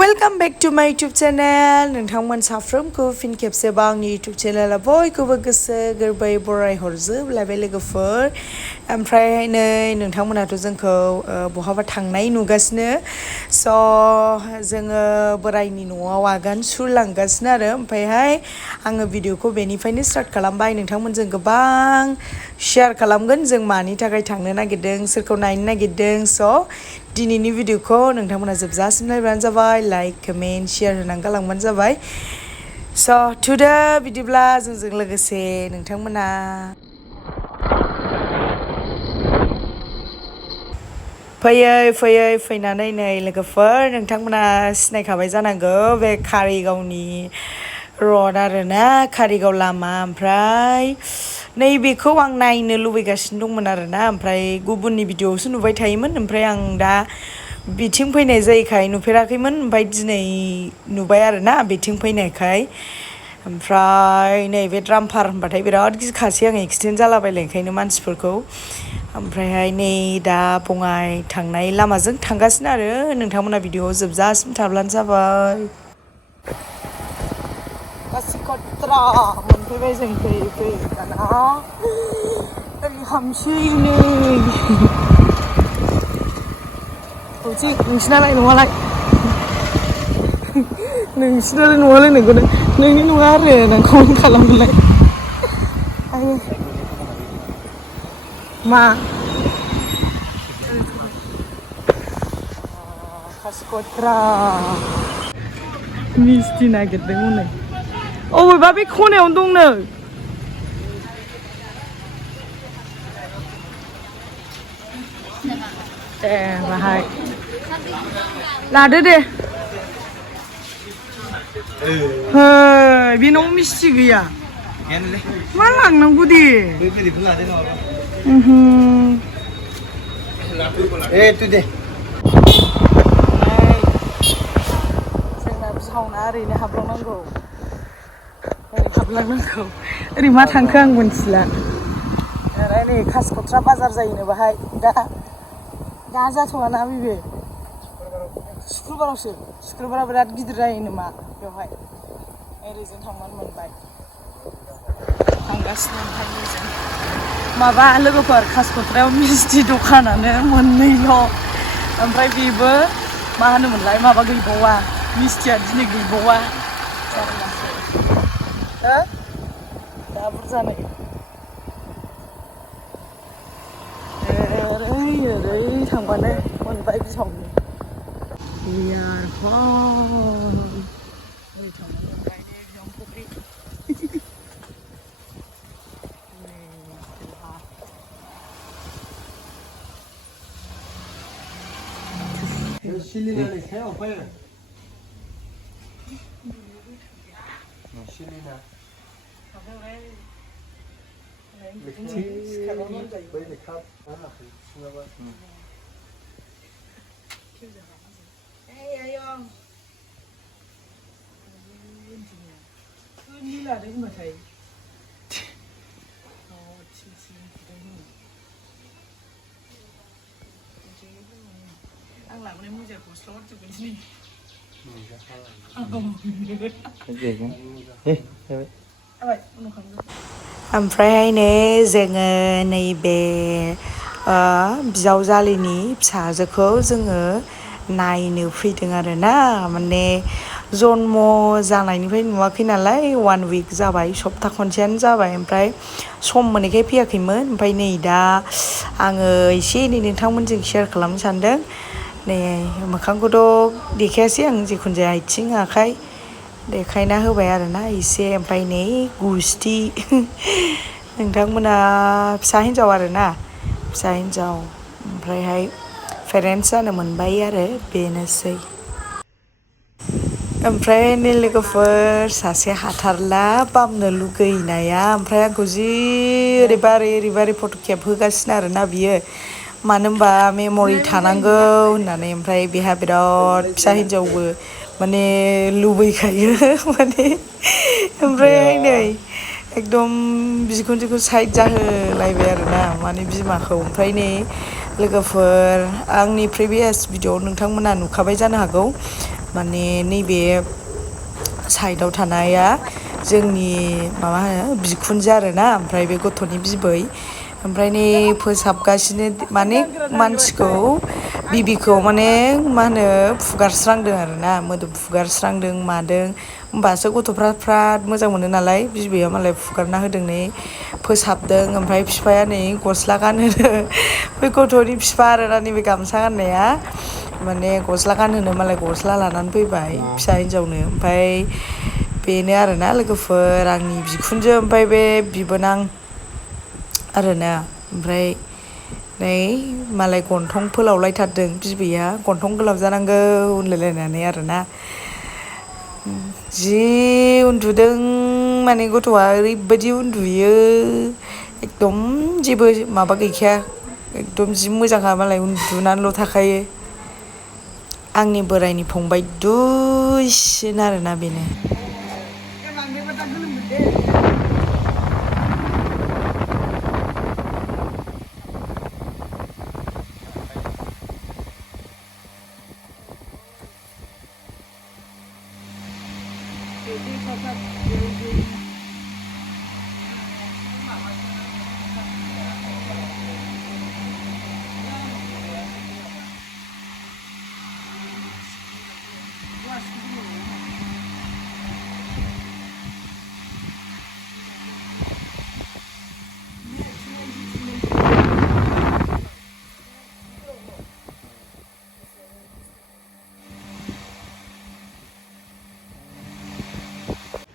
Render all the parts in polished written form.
Welcome back to my YouTube channel. नोंथांमोन साफ्रोमखौ फिन खेबसेबाव आंनि YouTube channel बयखौबो गोसो गोरबै बराय हरजोबलायबाय लोगोफोर। ओमफ्राय नै नोंथांमोनाथ' जोंखौ बहाबा थांनाय नुगासिनो। स' जोङो बोरायनि न'आव आगान सुरलांगासिनो आरो ओमफ्रायहाय आङो भिडिअखौ बेनिफ्रायनो स्टार्ट खालामबाय। नोंथांमोनजों गोबां शेयार खालामगोन जों मानि थाखाय थांनो नागिरदों, सोरखौ नायनो नागिरदों। स' दिनैनि भिडिअखौ नोंथांमोना जोबजासिम नायबानो जाबाय, लाइक कमेन्ट शेयार होनानै गालांबानो जाबाय। स' थुदो बिदिब्ला जोंजों लोगोसे नोंथांमोना फैयै फैनानै नै लोगोफोर नोंथांमोना सिनायखाबाय जानांगौ बे कारिगावनि रड आरोना, कारिगाव लामा। ओमफ्राय नैबेखौ आं नायनो लुबैगासिनो दंमोन आरोना, ओमफ्राय गुबुननि भिडिअआवसो नुबाय थायोमोन। ओमफ्राय आं दा बिथिं फैनाय जायैखाय नुफेराखैमोन, ओमफ्राय दिनै नुबाय आरोना बिथिं फैनायखाय। ओमफ्राय नैबे द्रामफार होनबाथाय बिराद गिखासै आं, एक्सिडेन्ट जालाबायनायखायनो मानसिफोरखौ। ओमफ्रायहाय नै दा बङाइ थांनाय लामाजों थांगासिनो आरो नोंथांमोना भिडिअआव जोबजासिम थाब्लानो जाबाय। गासिखत्रा मोनफैबाय जों फैयै दाना ओरै हामसै नै औथि नोंसिनालाय नङालाय नोंसिनालाय नङालाय नोंखौनो नोंनि नङा आरो नोंखौ खालामोलाय आयै मा गासिखत्रा मिस्टि नागिरदों हनै अबेबा बे खनायावनो दंनो। ए बाहाय लादो दे। बेनाव मिस्टि गैया मा लांनांगौ दे। जोंना बिहावना ओरैनो हाबलांनांगौ, ओरै हाबलांनांगौ। ओरै मा थांखो आं मिथिला। ओरै नै कासिखत्रा बाजार जायोनो बाहाय दा जाथ'वाना बेबो शुक्रुबारावसो। शुक्रुबाराव बिराद गिदिर जायो नामा बेवहाय। ओरैजों थांबानो मोनबाय। थांगासिनो ओमफ्राय जों माबा लोगोफोर कासिखत्रायाव मिस्टि दखानानो मोननैल'। ओमफ्राय बेबो मा होनोमोनलाय माबा गैबावा, मिस्टिया दिनै गैबावा। दा बुरजानो ओरै थांबानो मोनबाय बिहावनो। ओरै थांबानो मोनबाय दे बिहावनो फुख्रि। आं लाबोनाय मुजाखौ स्ल'हरजोबगोन दिनै। ओमफ्रायहाय नै जोङो नैबे बिजावजालिनि फिसाजोखौ जोङो नायनो फैदों आरोना। माने जन्म जानायनिफ्राय नुवाखै नालाय, 1 उइक जाबाय, सप्ता खनसेयानो जाबाय। ओमफ्राय सम मोनैखाय फैयाखैमोन। ओमफ्राय नै दा आङो एसे एनै नोंथांमोनजों शेयार खालामनो सानदों। नै मोखांखौथ' देखायासै आं, जिखुनु जाया आथिं आखाइ देखायना होबाय आरोना एसे। ओमफ्राय नै गुस्थि नोंथांमोना फिसा हिन्जाव आरोना, फिसा हिन्जाव। ओमफ्रायहाय पेरेन्टस जानो मोनबाय आरो बेनोसै। ओमफ्राय नै लोगोफोर सासे हाथारला बामनो लुगैनाया ओमफ्राय आंखौ जि ओरैबारै फट' खेबहोगासिनो आरोना बियो मानो होनबा मेम'रि थानांगौ होननानै ओमफ्राय बेहा बिराद फिसा हिन्जावबो माने लुबैखायो माने ओमफ्राय नै एकदम बिखुनजोखौ साइड जाहोलायबाय आरोना माने बिमाखौ ओमफ्राय नै लोगोफोर आंनि प्रिभियास भिडिअ नोंथांमोना नुखाबाय जानो हागौ माने नैबे साइडआव थानाया जोंनि माबा होनो बिखुनजो आरोना ओमफ्राय बे गथ'नि बिबै ओमफ्राय नै फोसाबगासिनो माने मानसिखौ बिबिखौ माने मा होनो फुगारस्रांदों आरोना मोदोम फुगारस्रांदों मादों होमबासो गथ'फ्रा फ्राद मोजां मोनो नालाय बिबैया मालाय फुगारना होदों नै फोसाबदों ओमफ्राय बिफाया नै गस्ला गानहोनो बे गथ'नि बिफा आरोना नैबे गामसा गाननाया माने गस्ला गानहोनो मालाय गस्ला लानानै फैबाय फिसा हिन्जावनो ओमफ्राय बेनो आरोना लोगोफोर आंनि बिखुनजो ओमफ्राय बे बिबोनां आरोना ओमफ्राय नै मालाय गन्थं फोलावलायथारदों बिबैया गन्थं गोलाव जानांगौ होनलायलायनानै आरोना जि उन्दुदों माने गथ'आ ओरैबायदि उन्दुयो एकदम जेबो माबा गैखाया एकदम जि मोजांखा मालाय उन्दुनानैल' थाखायो आंनि बोराइनि फंबाय दुइसिन आरोना बेनो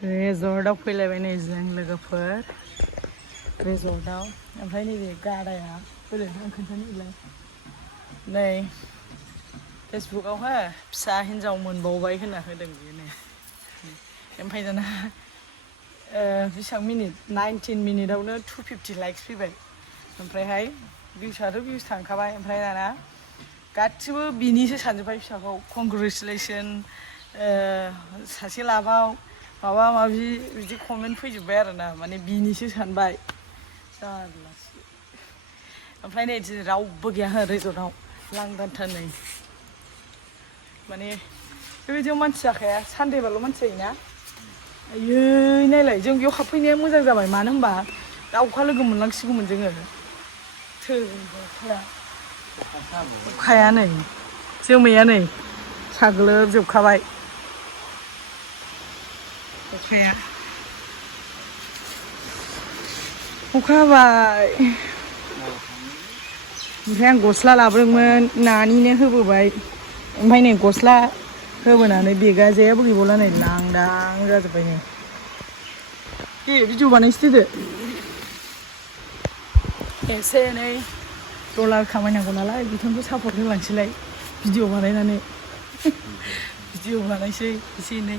रेजर्टआव फैलायबाय नै जों लोगोफोर रेजर्टआव ओमफ्राय नैबे गादाया बोरै आं खोन्थानोलाय नै फेसबुकआव हो फिसा हिन्जाव मोनबावबाय होनना होदों बेनो ओमफ्राय दाना बेसेबां मिनिट 19 मिनिटआवनो 250 लाइक्स फैबाय ओमफ्रायहाय भिउसआथ' भिउस थांखाबाय ओमफ्राय दाना गासिबो बिनिसो सानजोब्बाय फिसाखौ कंग्रेसुलेसन सासे लाबाव माबा माबि बिदि कमेन्ट फैजोब्बाय आरोना माने बिनिसो सानबाय जारलासो ओमफ्राय नै दिनै रावबो गैया रिजर्टआव लांदांथार नै माने बेबायदियाव मानसि जाखाया सानदेबाल' मानसि जायोना आयै नायलाय जों बेयाव हाबफैनाया मोजां जाबाय मानो होनबा दाउखा लोगो मोनलांसिगौमोन जोङो अखाया नै जोमैया नै साग्लोबजोबखाबाय अखाया अखा हाबाय ओमफ्राय आं गस्ला लाबोदोंमोन नानिनो होबोबाय ओमफ्राय नै गस्ला होबोनानै बेगा जेबो गैबावला नै लांदां जाजोब्बाय नै दे भिडिअ बानायसै दोदो एसे एनै डलार खामायनांगौ नालाय बिथांखौ सापर्ट होलांसैलाय भिडिअ बानायनानै भिडिअ बानायसै एसे एनै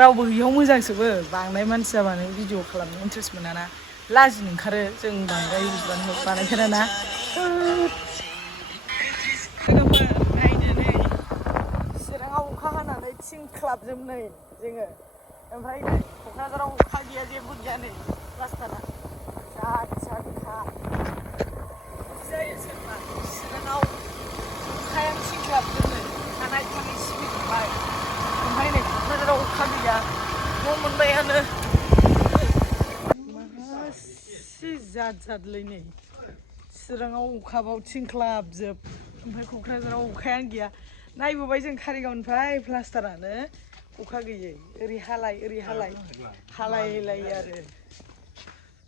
रावबो गैयैयाव मोजांसोबो बांद्राय मानसि जाबानो भिडिअ खालामनो इन्टारेस्ट मोनाना लाजिनो ओंखारो जों बांद्राय बानायफेराना चिराङाव अखा हानानै थिं ख्लाबजोबनै जोङो ओमफ्राय क'क्राझाराव अखा गैया जेबो गैया नै प्लास्टारा जाथारखा जायो सोरबा चिराङाव अखाया थिं ख्लाबजोबनै थानाय सिबिजोब्बाय ओमफ्राय नै क'क्राझाराव अखा गैया न' मोनबायानो मासि जाथलै नै चिराङाव अखाबाव थिंख्लाबजोब ओमफ्राय क'क्राझाराव अखायानो गैया नायबोबाय जों कारिगावनिफ्राय प्लास्टारानो अखा गैयै ओरै हालाय हालायलायो आरो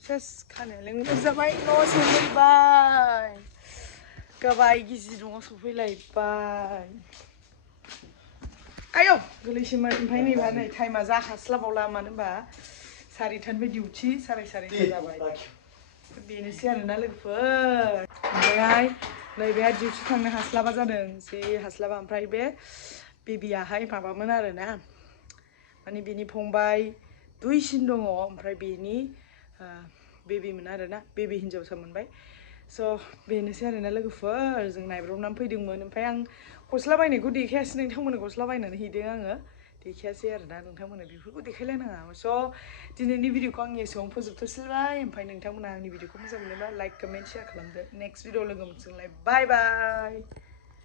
सेस खानायालाय मोजाबाय न' सफैबाय गोबाय गिजि न'आव सफैलायबाय आयौ गोलैसैमोन ओमफ्राय नैबा नै टाइमा जाहास्लाबावला मानो होनबा 4:30निफ्राय डिउटि 4:30 जाबाय बेनोसै आरोना लोगोफोर ओमफ्राय नैबेहा डिउटि थांनो हास्लाबा जादों जि हास्लाबा ओमफ्राय बे बेबियाहाय माबामोन आरोना माने बिनि फंबाय दुइसिन दङ ओमफ्राय बिनि बेबिमोन आरोना बेबि हिन्जावसा मोनबाय स' बेनोसै आरोना लोगोफोर जों नायब्रबनानै फैदोंमोन ओमफ्राय आं गस्ला बायनायखौ देखायासै नोंथांमोननो गस्ला बायनानै हैदों आङो देखायासै आरोना नोंथांमोननो बेफोरखौ देखायलायनाङा स' दिनैनि भिडिअखौ आं एसेबां फोजोबथ'सिगोन ओमफ्राय नोंथांमोना आंनि भिडिअखौ मोजां मोनोबा लाइक कमेन्ट शेयार खालामदो नेक्स्ट भिडिअ लोगो मोनसिगोनलाय बाय बाय